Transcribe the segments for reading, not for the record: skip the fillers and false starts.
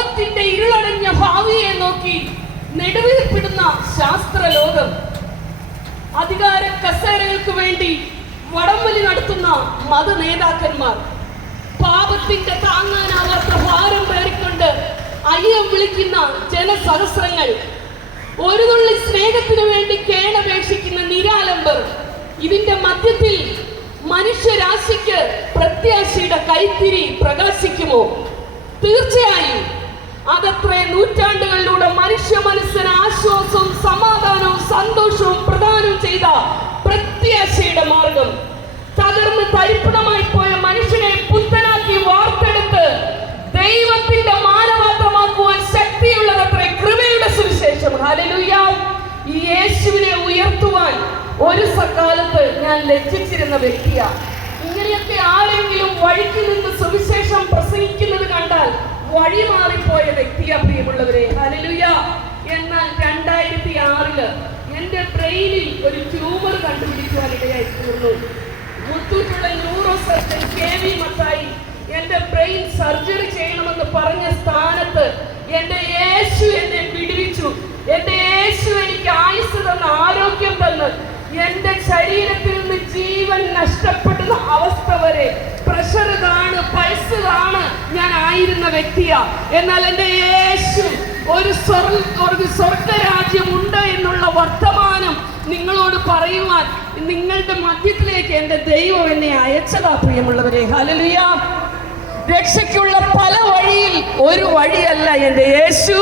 ലോകത്തിന്റെ ഇരുളടഞ്ഞ ഭാവിയെ നോക്കി നെടുവീർപ്പിടുന്ന ശാസ്ത്രലോകം, അധികാര കസേരകൾക്ക് വേണ്ടി വടംവലി നടത്തുന്ന മത നേതാക്കന്മാർ, പാപത്തിന്റെ താങ്ങാനാവാത്ത ഭാരം പേറിക്കൊണ്ട് അയ്യം വിളിക്കുന്ന ജനസഹസ്രങ്ങൾ, ഒരു തുള്ളി സ്നേഹത്തിനു വേണ്ടി കേണപേക്ഷിക്കുന്ന നിരാലംബർ, ഇതിന്റെ മധ്യത്തിൽ മനുഷ്യരാശിക്ക് പ്രത്യാശയുടെ കൈത്തിരി പ്രകാശിക്കുമോ? തീർച്ചയായും അതത്ര നൂറ്റാണ്ടുകളിലൂടെ മനുഷ്യ മനസ്സിന് ആശ്വാസവും സമാധാനവും സന്തോഷവും പ്രദാനം ചെയ്ത പ്രത്യാശയുടെ മാർഗം, തകർന്ന് തരിപ്പണമായി പോയ മനുഷ്യനെ പുത്തനാക്കി വാർത്തെടുത്ത് ദൈവത്തിന്റെ മാനപാത്രമാക്കുവാൻ ശക്തിയുള്ളതത്ര കൃപയുടെ സുവിശേഷം. ഹല്ലേലൂയ! ഈ യേശുവിനെ ഉയർത്തുവാൻ ഒരു സകാലത്ത് ഞാൻ ലജ്ജിച്ചിരുന്ന വ്യക്തിയാണ്. ഇങ്ങനെയൊക്കെ ആരെങ്കിലും വഴിക്ക് നിന്ന് സുവിശേഷം പ്രസംഗിക്കുന്നത് കണ്ടാൽ വഴി മാറിപ്പോയ വ്യക്തിയാ പ്രിയമുള്ളവരെ. ഹല്ലേലൂയ! എന്നാൽ 2006 എന്റെ ബ്രെയിനിൽ ഒരു ട്യൂമർ കണ്ടുപിടിക്കുവാൻ ഇടയായി തീർന്നു. മുത്തൂറ്റുള്ള ന്യൂറോ സർജൻ KV മത്തായി എന്റെ ബ്രെയിൻ സർജറി ചെയ്യണമെന്ന് പറഞ്ഞ സ്ഥാനത്ത് എന്റെ യേശു എന്നെ വിടുവിച്ചു. എന്റെ യേശു എനിക്ക് ആയുസ് തന്ന്, ആരോഗ്യം തന്ന്, എന്റെ ശരീരത്തിൽ നിന്ന് ജീവൻ നഷ്ടപ്പെടുന്ന അവസ്ഥ വരെ, പ്രഷർ കാണു, പൾസ് കാണു, ഞാൻ ആയിരുന്ന വ്യക്തിയാ. എന്നാൽ എന്റെ യേശു ഒരു സ്വർഗരാജ്യം ഉണ്ട് എന്നുള്ള വർത്തമാനം നിങ്ങളോട് പറയുവാൻ നിങ്ങളുടെ മധ്യത്തിലേക്ക് എന്റെ ദൈവം എന്നെ അയച്ചതാ പ്രിയമുള്ളവരെ. ഹല്ലേലൂയ! രക്ഷയ്ക്കുള്ള പല വഴിയിൽ ഒരു വഴിയല്ല എന്റെ യേശു.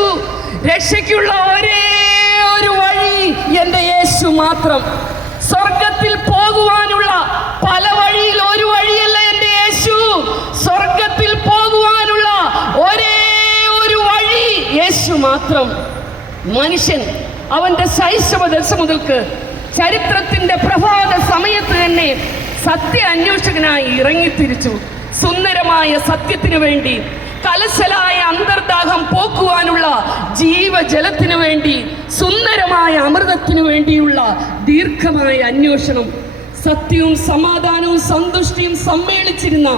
രക്ഷയ്ക്കുള്ള ഒരേ ഒരു വഴി എന്റെ യേശു മാത്രം. സ്വർഗത്തിൽ പോകുവാനുള്ള പല വഴിയിൽ ഒരു വഴിയല്ല എന്റെ യേശു. സ്വർഗത്തിൽ പോകുവാനുള്ള ഒരേ ഒരു വഴി യേശു മാത്രം. മനുഷ്യൻ അവന്റെ ശൈശവ ദശ മുതൽക്ക് ചരിത്രത്തിന്റെ പ്രഭാത സമയത്ത് തന്നെ സത്യ അന്വേഷകനായി ഇറങ്ങിത്തിരിച്ചു. സുന്ദരമായ സത്യത്തിനു വേണ്ടി, കലശലായ അന്തർദാഹം പോക്കുവാനുള്ള ജീവജലത്തിനു വേണ്ടി, സുന്ദരമായ അമൃതത്തിനു വേണ്ടിയുള്ള ദീർഘമായ അന്വേഷണം. സത്യവും സമാധാനവും സന്തുഷ്ടിയും സമ്മേളിച്ചിരുന്ന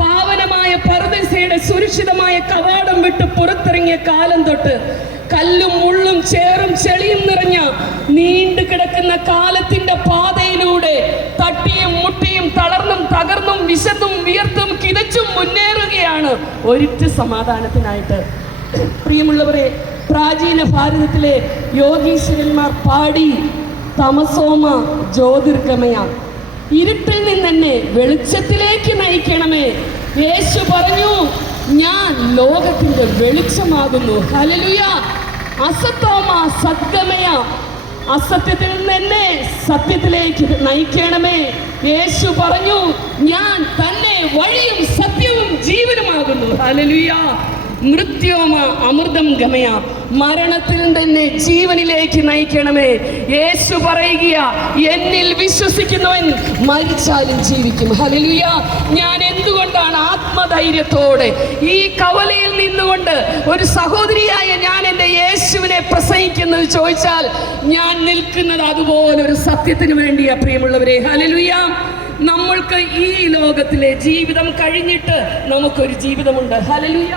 പാവനമായ പർദീസയുടെ സുരക്ഷിതമായ കവാടം വിട്ട് പുറത്തിറങ്ങിയ കാലം തൊട്ട് കല്ലും മുള്ളും ചേറും ചെളിയും നിറഞ്ഞ നീണ്ടു കിടക്കുന്ന കാലത്തിന്റെ പാതയിലൂടെ തട്ടിയും മുട്ടിയും തളർന്നും തകർന്നും വിശന്നും വിയർത്തും കിതച്ചും മുന്നേറുകയാണ് ഒരിറ്റ സമാധാനത്തിനായിട്ട്. പ്രിയമുള്ളവരെ, പ്രാചീന ഭാരതത്തിലെ യോഗീശ്വരന്മാർ പാടി തമസോമ ജ്യോതിർഗമയ, ഇരുട്ടിൽ നിന്നെന്നെ വെളിച്ചത്തിലേക്ക് നയിക്കണമേ. യേശു പറഞ്ഞു, ഞാൻ ലോകത്തിന്റെ വെളിച്ചമാകുന്നു. ഹല്ലേലൂയ! അസത്തോമ സദ്ഗമയ, അസത്യത്തിൽ നിന്ന് എന്നെ സത്യത്തിലേക്ക് നയിക്കണമേ. യേശു പറഞ്ഞു, ഞാൻ തന്നെ വഴിയും സത്യവും ജീവനുമാകുന്നു. ഹല്ലേലൂയ! മൃത്യോമ അമൃതം ഗമയ, മരണത്തിൽ തന്നെ ജീവനിലേക്ക് നയിക്കണമേ. യേശു പറയുക, എന്നിൽ വിശ്വസിക്കുന്നവൻ മരിച്ചാലും ജീവിക്കും. ഹല്ലേലൂയ! ഞാൻ എന്തുകൊണ്ടാണ് ആത്മധൈര്യത്തോടെ ഈ കവലയിൽ നിന്നുകൊണ്ട് ഒരു സഹോദരിയായ ഞാൻ എൻ്റെ യേശുവിനെ പ്രസംഗിക്കുന്നത് ചോദിച്ചാൽ, ഞാൻ നിൽക്കുന്നത് അതുപോലൊരു സത്യത്തിന് വേണ്ടിയാ പ്രിയമുള്ളവരെ. ഹല്ലേലൂയ! നമ്മൾക്ക് ഈ ലോകത്തിലെ ജീവിതം കഴിഞ്ഞിട്ട് നമുക്കൊരു ജീവിതമുണ്ട്. ഹല്ലേലൂയ!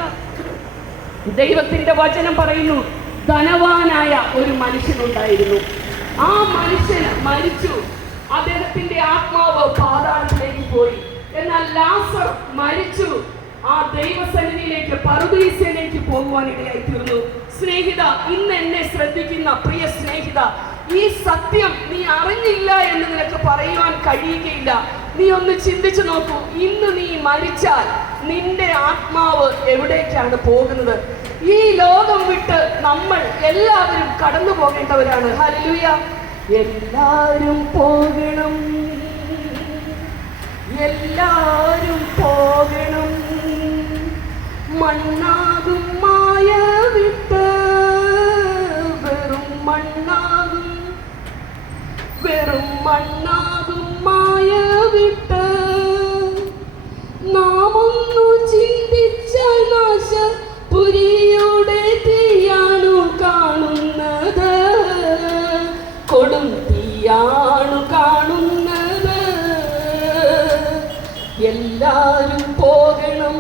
ദൈവത്തിന്റെ വചനം പറയുന്നു, ധനവാനായ ഒരു മനുഷ്യനുണ്ടായിരുന്നു. ആ മനുഷ്യൻ മരിച്ചു. അദ്ദേഹത്തിന്റെ ആത്മാവ് പാതാളത്തിലേക്ക് പോയി. എന്നാൽ ലാസർ മരിച്ചു. ആ ദൈവസന്നിധിയിലേക്ക് പറുദീസയിലേക്ക് പോകുവാൻ ഇടയായി തീർന്നു. സ്നേഹിത, ഇന്ന് എന്നെ ശ്രദ്ധിക്കുന്ന പ്രിയ സ്നേഹിത, ഈ സത്യം നീ അറിഞ്ഞില്ല എന്ന് നിനക്ക് പറയുവാൻ കഴിയുകയില്ല. നീ ഒന്ന് ചിന്തിച്ചു നോക്കൂ. ഇന്ന് നീ മരിച്ചാൽ നിന്റെ ആത്മാവ് എവിടേക്കാണ് പോകുന്നത്? ഈ ലോകം വിട്ട് നമ്മൾ എല്ലാവരും കടന്നു പോകേണ്ടവരാണ്. ഹല്ലേലൂയ! എല്ലാവരും പോകണം, എല്ലാവരും പോകണം, മണ്ണാകും മായ വിട്ട് വെറും മണ്ണാകും, വെറും മണ്ണാകും മായ വിട്ട് നാം ഒന്നു ചിന്തിച്ചാൽ നാശ പുരിയുടെ തീയാണു കാണുന്നത്, കൊടും തീയാണു കാണുന്നത്. എല്ലാരും പോകണം,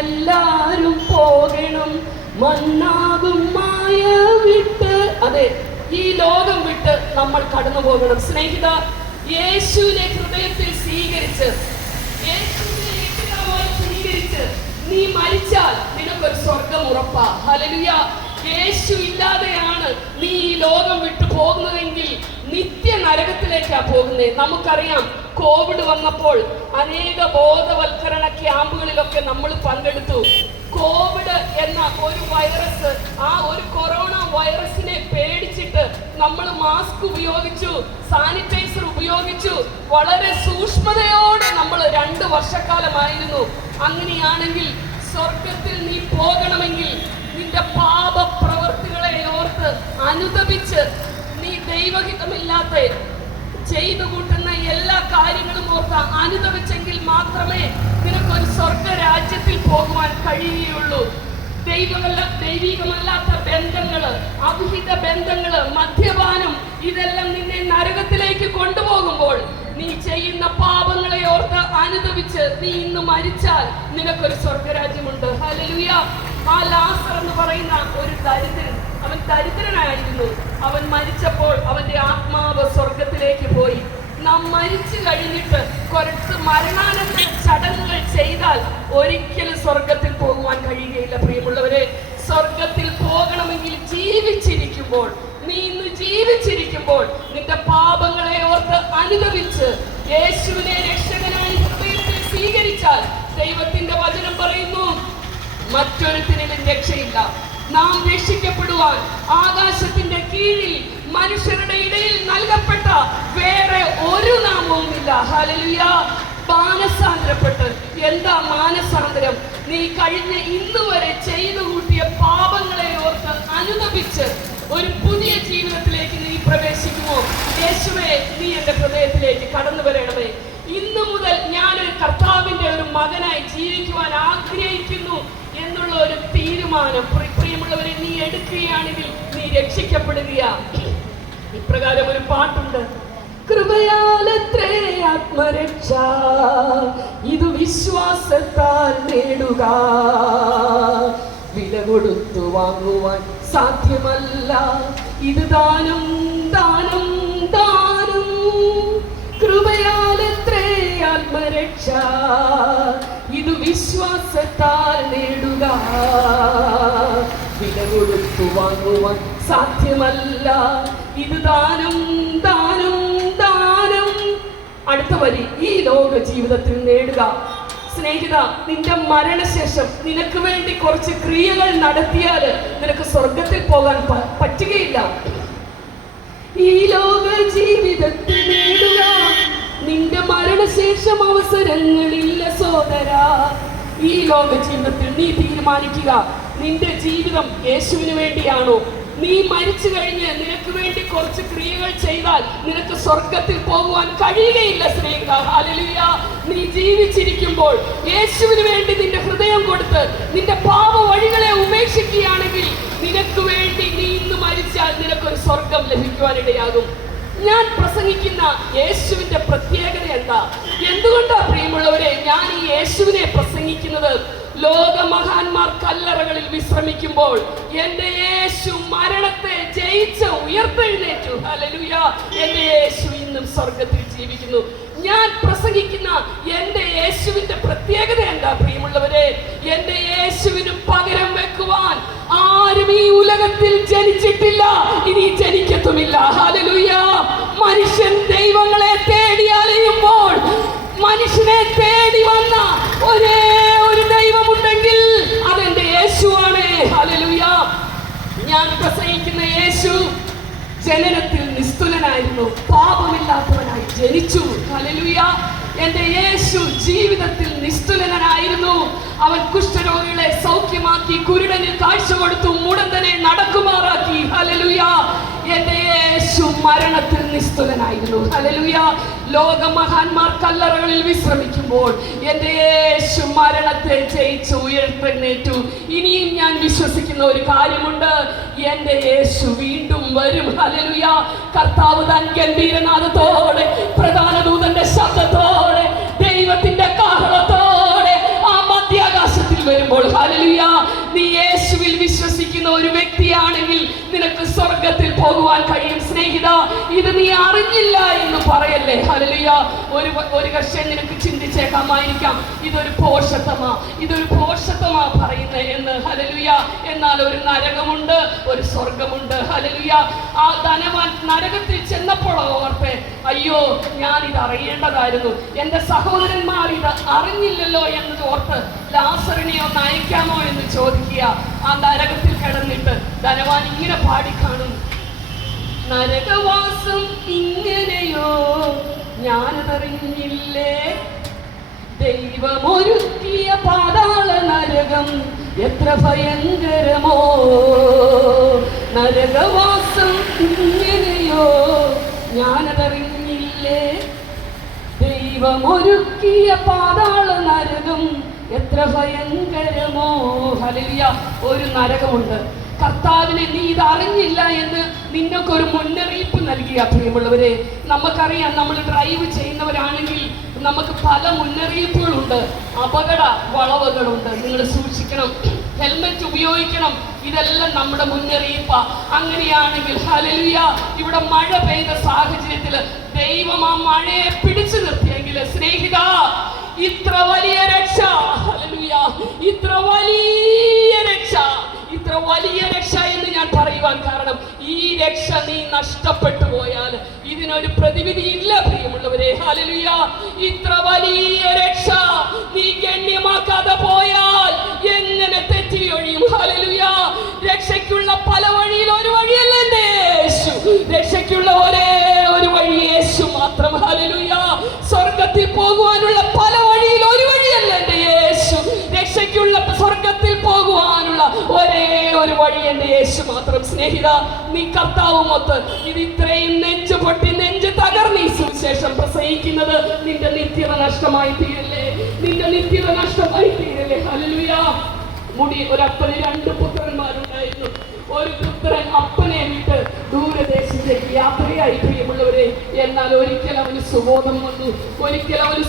എല്ലാരും പോകണം, അതെ, ഈ ലോകം വിട്ട് നമ്മൾ കടന്നു പോകണം. സ്നേഹിത, യേശുവിനെ ഹൃദയത്തിൽ സ്വീകരിച്ച്, യേശുവിനെ രക്ഷിതാവായി സ്വീകരിച്ച് നീ മരിച്ചാൽ നിനക്കൊരു സ്വർഗം ഉറപ്പാ. ഹല്ലേലൂയ. യേശു ഇല്ലാതെയാണ് നീ ഈ ലോകം വിട്ടു പോകുന്നതെങ്കിൽ നിത്യ നരകത്തിലേക്കാ പോകുന്നത്. നമുക്കറിയാം, കോവിഡ് വന്നപ്പോൾ അനേക ബോധവൽക്കരണ ക്യാമ്പുകളിലൊക്കെ നമ്മൾ പങ്കെടുത്തു. കോവിഡ് എന്ന ഒരു വൈറസ്, ആ ഒരു കൊറോണ വൈറസിനെ പേടിച്ചിട്ട് നമ്മൾ മാസ്ക് ഉപയോഗിച്ചു, സാനിറ്റൈസർ ഉപയോഗിച്ചു, വളരെ സൂക്ഷ്മതയോടെ നമ്മൾ 2 വർഷക്കാലമായിരുന്നു. അങ്ങനെയാണെങ്കിൽ സ്വർഗത്തിൽ നീ പോകണമെങ്കിൽ നിന്റെ പാപ പ്രവൃത്തികളെ ഓർത്ത് അനുതപിച്ച്, നീ ദൈവഹിതമില്ലാത്ത ചെയ്തു കൂട്ടുന്ന എല്ലാ കാര്യങ്ങളും ഓർത്ത് അനുതപിച്ചെങ്കിൽ മാത്രമേ നിനക്കൊരു സ്വർഗ രാജ്യത്തിൽ പോകുവാൻ കഴിയുകയുള്ളൂ. ദൈവികമല്ലാത്ത ബന്ധങ്ങള്, അവിഹിത ബന്ധങ്ങള്, മദ്യപാനം, ഇതെല്ലാം നിന്നെ നരകത്തിലേക്ക് കൊണ്ടുപോകുമ്പോൾ നീ ചെയ്യുന്ന പാപങ്ങളെ ഓർത്ത് അനുതപിച്ച് നീ ഇന്ന് മരിച്ചാൽ നിനക്കൊരു സ്വർഗരാജ്യമുണ്ട്. ഹല്ലേലൂയ. ആ ലാസർ എന്ന് പറയുന്ന ഒരു ദരിദ്രൻ, അവൻ ദരിദ്രനായിരുന്നു. അവൻ മരിച്ചപ്പോൾ അവന്റെ ആത്മാവ് സ്വർഗത്തിലേക്ക് പോയി. നാം മരിച്ചു കഴിഞ്ഞിട്ട് കുറച്ച് മരണാനന്തര ചടങ്ങുകൾ ചെയ്താൽ ഒരിക്കലും സ്വർഗത്തിൽ പോകുവാൻ കഴിയുകയില്ല. പ്രിയമുള്ളവരെ, സ്വർഗത്തിൽ പോകണമെങ്കിൽ ജീവിച്ചിരിക്കുമ്പോൾ, നീ ഇന്ന് ജീവിച്ചിരിക്കുമ്പോൾ നിന്റെ പാപങ്ങളെ ഓർത്ത് അനുതപിച്ച് യേശുവിനെ രക്ഷകനായി ഹൃദയത്തിൽ സ്വീകരിച്ചാൽ ദൈവത്തിന്റെ വചനം പറയുന്നു, മറ്റൊരുത്തിനും രക്ഷയില്ല. നാം രക്ഷിക്കപ്പെടുവാൻ ആകാശത്തിന്റെ കീഴിൽ മനുഷ്യരുടെ ഇടയിൽ നൽകപ്പെട്ട വേറെ ഒരു നാമവുമില്ല. ഹല്ലേലൂയ. മാനസാന്തരപ്പെട്ട്, എന്താ മാനസാന്തരം? നീ കഴിഞ്ഞ ഇന്ന് വരെ ചെയ്തു കൂട്ടിയ പാപങ്ങളെ ഓർത്ത് അനുതപിച്ച് ഒരു പുതിയ ജീവിതത്തിലേക്ക് നീ പ്രവേശിക്കുമോ? യേശുവേ, നീ എന്റെ ഹൃദയത്തിലേക്ക് കടന്നു വരണമേ. ഇന്നു മുതൽ ഞാനൊരു കർത്താവിന്റെ ഒരു മകനായി ജീവിക്കുവാൻ ആഗ്രഹിക്കുന്നു എന്നുള്ള ഒരു തീരുമാനം പ്രിയമുള്ളവരെ നീ എടുക്കുകയാണെങ്കിൽ നീ രക്ഷിക്കപ്പെടുകയാണ്. ഇപ്രകാരം ഒരു പാട്ടുണ്ട്, കൃപയാലത്രേ ആത്മരക്ഷ, ഇത് വിശ്വാസത്താൽ നേടുക, വില കൊടുത്തു വാങ്ങുവാൻ സാധ്യമല്ല, ഇത് ദാനം ദാനം ദാനം. കൃപയാലത്രേ ആത്മരക്ഷ, ഇത് വിശ്വാസത്താൽ നേടുക, വില കൊടുത്തു വാങ്ങുവാൻ സാധ്യമല്ല, ഇത് ദാനം ദാനം ദാനം. അടുത്ത വരി, ഈ ലോക ജീവിതത്തിൽ നേടുക. സ്നേഹിത, നിന്റെ മരണശേഷം നിനക്ക് വേണ്ടി കുറച്ച് ക്രിയകൾ നടത്തിയാൽ നിനക്ക് സ്വർഗത്തിൽ പോകാൻ പറ്റുകയില്ല. ഈ ലോക ജീവിതത്തിൽ നേടുക, നിന്റെ മരണശേഷം അവസരങ്ങളില്ല സോദര. ഈ ലോക ജീവിതത്തിൽ നീ തീരുമാനിക്കുക, നിന്റെ ജീവിതം യേശുവിന് വേണ്ടിയാണോ? നീ മരിച്ചു കഴിഞ്ഞ് നിനക്ക് വേണ്ടി കുറച്ച് ക്രിയകൾ ചെയ്താൽ നിനക്ക് സ്വർഗത്തിൽ പോകുവാൻ കഴിയുകയില്ല സ്നേഹിത. ഹല്ലേലൂയ. നീ ജീവിച്ചിരിക്കുമ്പോൾ യേശുവിന് വേണ്ടി നിന്റെ ഹൃദയം കൊടുത്ത് നിന്റെ പാപ വഴികളെ ഉപേക്ഷിക്കുകയാണെങ്കിൽ നിനക്ക് വേണ്ടി നീ ഇന്ന് മരിച്ചാൽ നിനക്കൊരു സ്വർഗം ലഭിക്കുവാനിടയാകും. ഞാൻ പ്രസംഗിക്കുന്ന യേശുവിന്റെ പ്രത്യേകത എന്താ? എന്തുകൊണ്ടാ പ്രിയമുള്ളവരെ ഞാൻ ഈ യേശുവിനെ പ്രസംഗിക്കുന്നത്? ലോകമഹാന്മാർ കല്ലറകളിൽ വിശ്രമിക്കുമ്പോൾ എന്റെ യേശു മരണത്തെ ജയിച്ച് ഉയർത്തെഴുന്നേറ്റു. ഹല്ലേലൂയ. എന്റെ യേശു ഇന്നും സ്വർഗത്തിൽ ജീവിക്കുന്നു. ഞാൻ പ്രസംഗിക്കുന്ന എന്റെ യേശുവിന്റെ പ്രത്യേകത എന്താ പ്രിയമുള്ളവരെ? എന്റെ യേശുവിന് പകരം വെക്കുവാൻ ആരും ഈ ഉലകത്തിൽ ജനിച്ചിട്ടില്ല, ഇനി ജനിക്കത്തുമില്ല. ഹല്ലേലൂയ. മനുഷ്യൻ ദൈവങ്ങളെ തേടി അലയുമ്പോൾ മനുഷ്യനെ തേടി വന്ന ഒരേ ഒരു ദൈവമുണ്ടെങ്കിൽ അതെന്റെ യേശുവാണ്. ഹല്ലേലൂയ. ഞാൻ പ്രസംഗിക്കുന്ന യേശു ജനനത്തിൽ നിസ്തുലനായിരുന്നു, പാപമില്ലാത്തവനായി ജനിച്ചു. ഹല്ലേലൂയ. എന്റെ യേശു ജീവിതത്തിൽ നിസ്തുലനായിരുന്നു. അവൻ കുഷ്ഠരോഗികളെ സൗഖ്യമാക്കി, കുരുടന് കാഴ്ച കൊടുത്തു, മുടന്തനെ നടക്കുമാറാക്കി. ഹല്ലേലൂയ. എന്റെ യേശു മരണത്തിൽ നിസ്തുലനായിരുന്നു. ഹല്ലേലൂയ. ലോകമഹാന്മാർ കല്ലറകളിൽ വിശ്രമിക്കുമ്പോൾ എന്റെ യേശു മരണത്തെ ജയിച്ച് ഉയർത്തെഴുന്നേറ്റു. ഇനിയും ഞാൻ വിശ്വസിക്കുന്ന ഒരു കാര്യമുണ്ട്, എന്റെ യേശു വീണ്ടും വരും. ഹല്ലേലൂയ. കർത്താവ് താൻ ഗംഭീരനാദത്തോടെ, പ്രധാന ദൂതന്റെ ശബ്ദത്തോടെ, ദൈവത്തിന്റെ കാഹളത്തോടെ ആ മധ്യാകാശത്തിൽ വരുമ്പോൾ, ഹല്ലേലൂയ, നീ യേശുവിൽ വിശ്വസിക്കുന്ന ഒരു വ്യക്തിയാണെങ്കിൽ നിനക്ക് സ്വർഗത്തിൽ പോകുവാൻ കഴിയും. സ്നേഹിത, ഇത് നീ അറിഞ്ഞില്ല എന്ന് പറയല്ലേ. ഹല്ലേലൂയ. ഒരു കർഷൻ നിനക്ക് ചിന്തിച്ചേക്കാമായിരിക്കാം, ഇതൊരു പോഷത്വമാ പറയുന്നത് എന്ന്. ഹല്ലേലൂയ. എന്നാൽ ഒരു നരകമുണ്ട്, ഒരു സ്വർഗമുണ്ട്. ഹല്ലേലൂയ. ആ ധനവാൻ നരകത്തിൽ ചെന്നപ്പോൾ ഓർത്തെ, അയ്യോ ഞാൻ ഇത് അറിയേണ്ടതായിരുന്നു, എൻ്റെ സഹോദരന്മാർ ഇത് അറിഞ്ഞില്ലല്ലോ എന്നത് ഓർത്ത് ലാസറിനെ ഒന്ന് അയക്കാമോ എന്ന് ചോദിക്കുക. ആ നരകത്തിൽ കിടന്നിട്ട് ധനവാൻ ഇങ്ങനെ പാടിക്കാണും, നരകവാസം ഇങ്ങനെയോ ഞാനതറിഞ്ഞില്ലേ, ദൈവമൊരുക്കിയ പാതാള നരകം എത്ര ഭയങ്കരമോ, നരകവാസം ഇങ്ങനെയോ ഞാനതറിഞ്ഞില്ലേ, ദൈവമൊരുക്കിയ പാതാള നരകം എത്ര ഭയങ്കരമോ. ഹല്ലേലൂയ. ഒരു നരകമുണ്ട്. കർത്താവിനെ നീ ഇത് അറിഞ്ഞില്ല എന്ന് നിന്നൊക്കെ മുന്നറിയിപ്പ് നൽകിയ പ്രിയമുള്ളവരെ. നമുക്കറിയാം, നമ്മൾ ഡ്രൈവ് ചെയ്യുന്നവരാണെങ്കിൽ നമുക്ക് പല മുന്നറിയിപ്പുകളുണ്ട്, അപകട വളവുകളുണ്ട്. നിങ്ങൾ സൂക്ഷിക്കണം, ഹെൽമെറ്റ് ഉപയോഗിക്കണം, ഇതെല്ലാം നമ്മുടെ മുന്നറിയിപ്പാ. അങ്ങനെയാണെങ്കിൽ ഹല്ലേലൂയ, ഇവിടെ മഴ പെയ്ത സാഹചര്യത്തിൽ ദൈവം ആ മഴയെ പിടിച്ചു നിർത്തിയെങ്കിൽ സ്നേഹിത, ഇത്ര വലിയ രക്ഷ, ഹല്ലേലൂയ, ഇത്ര വലിയ രക്ഷ എന്ന് ഞാൻ പറയുവാൻ കാരണം, ഈ രക്ഷ നീ നഷ്ടപ്പെട്ടു പോയാൽ ഇതിനൊരു പ്രതിവിധി ഇല്ല പ്രിയമുള്ളവരെ. ഹല്ലേലൂയ. ഇത്ര വലിയ രക്ഷ നീ ഗണ്യമാക്കാതെ പോയാൽ എങ്ങനെ തെറ്റി ഒഴിയും? ഹല്ലേലൂയ. രക്ഷയ്ക്കുള്ള പല വഴിയിൽ ഒരു വഴിയല്ല എൻ്റെ യേശു. രക്ഷയ്ക്കുള്ള ഒരേ ഒരു വഴി യേശു മാത്രം. ഹല്ലേലൂയ. സ്വർഗത്തിൽ പോകുവാനുള്ള പല വഴിയിൽ ഒരു വഴിയല്ല എൻ്റെ യേശു. രക്ഷയ്ക്കുള്ള സ്വർഗത്തിൽ പോകുവാനുള്ള ഒരേ ഒരു വഴി എൻ്റെ യേശു മാത്രം. സ്നേഹിത, നീ കർത്താവുമൊത്ത് ഇത് ഇത്രയും നെഞ്ചു പൊട്ടി നെഞ്ച് തകർന്ന് ഈ സുവിശേഷം പ്രസംഗിക്കുന്നത് നിന്റെ നിത്യത നഷ്ടമായി തീരല്ലേ, നിന്റെ നിത്യത നഷ്ടമായി തീരല്ലേ. ഹല്ലേലൂയ. ഒരപ്പന് 2 പുത്രന്മാരുണ്ടായിരുന്നു. ഒരു പുത്രൻ അപ്പനെ വിട്ട് ദൂരദേശത്തേക്ക് യാത്രയായി പ്രിയമുള്ളവരെ. എന്നാൽ ഒരിക്കൽ അവന്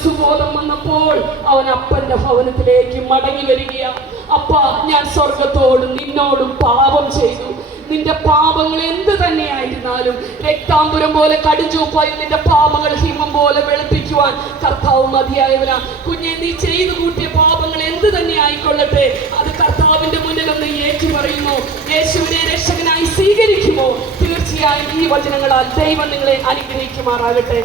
സുബോധം വന്നപ്പോൾ അവൻ അപ്പന്റെ ഭവനത്തിലേക്ക് മടങ്ങി വരികയാണ്. അപ്പ, ഞാൻ സ്വർഗത്തോടും നിന്നോടും പാപം ചെയ്തു. നിന്റെ പാപങ്ങൾ എന്ത് തന്നെയായിരുന്നാലും രക്താംബരം പോലെ കടുചൂപ്പായി നിന്റെ പാപങ്ങൾ ഹിമം പോലെ വെളുപ്പിക്കുവാൻ കർത്താവ് മതിയായവനാ. കുഞ്ഞെ, നീ ചെയ്തു കൂട്ടിയ പാപങ്ങൾ എന്ത് തന്നെ ആയിക്കൊള്ളട്ടെ, അത് കർത്താവിന്റെ മുന്നിൽ ഒന്ന് ഏറ്റു പറയുമോ, യേശുവിനെ രക്ഷകനായി സ്വീകരിക്കുമോ? തീർച്ചയായും ഈ വചനങ്ങളാൽ ദൈവം നിങ്ങളെ അനുഗ്രഹിക്കുമാറാകട്ടെ.